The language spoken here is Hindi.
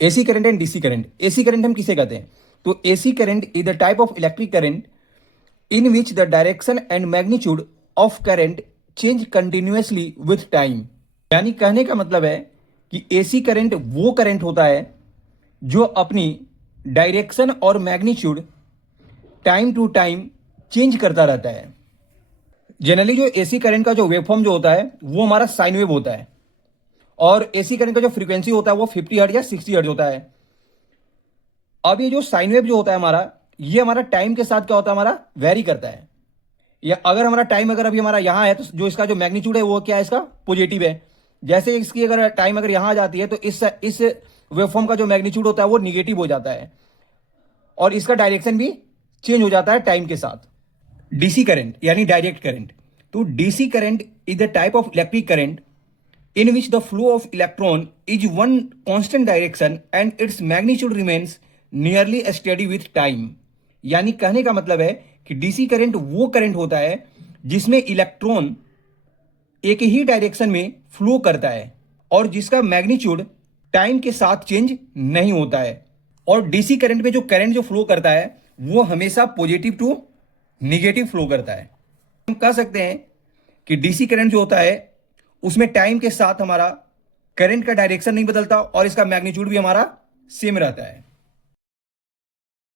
AC current and DC current. AC current हम किसे कहते हैं? तो AC current is the type of electric current in which the direction and magnitude of current change continuously with time. यानी कहने का मतलब है कि एसी करंट वो करंट होता है जो अपनी डायरेक्शन और magnitude time to time change करता रहता है। जनरली जो एसी करंट का जो वेवफॉर्म जो होता है वो हमारा साइन वेव होता है, और एसी करंट का जो फ्रीक्वेंसी होता है वो 50 हर्ट्ज या 60 हर्ट्ज होता है। अब ये जो साइन वेव जो होता है हमारा, ये हमारा टाइम के साथ क्या होता है, हमारा वेरी करता है। या अगर हमारा टाइम अगर अभी हमारा यहाँ है तो जो इसका जो मैग्नीट्यूड है वो क्या है, इसका पॉजिटिव है। जैसे इसकी अगर टाइम अगर यहाँ आ जाती है तो इस वेवफॉर्म का जो मैग्नीट्यूड होता है वो निगेटिव हो जाता है, और इसका डायरेक्शन भी चेंज हो जाता है टाइम के साथ। डीसी करंट यानी डायरेक्ट करंट। तो DC current is the type of electric current in which the flow of electron is one constant direction and its magnitude remains nearly steady with time। यानी कहने का मतलब है कि डीसी करंट वो करंट होता है जिसमें इलेक्ट्रॉन एक ही डायरेक्शन में फ्लो करता है और जिसका मैग्नीट्यूड टाइम के साथ चेंज नहीं होता है। और डीसी करंट में जो करंट जो फ्लो करता है वो हमेशा पॉजिटिव टू निगेटिव फ्लो करता है। हम कह सकते हैं कि डीसी करंट जो होता है उसमें टाइम के साथ हमारा करंट का डायरेक्शन नहीं बदलता और इसका मैग्नीट्यूड भी हमारा सेम रहता है।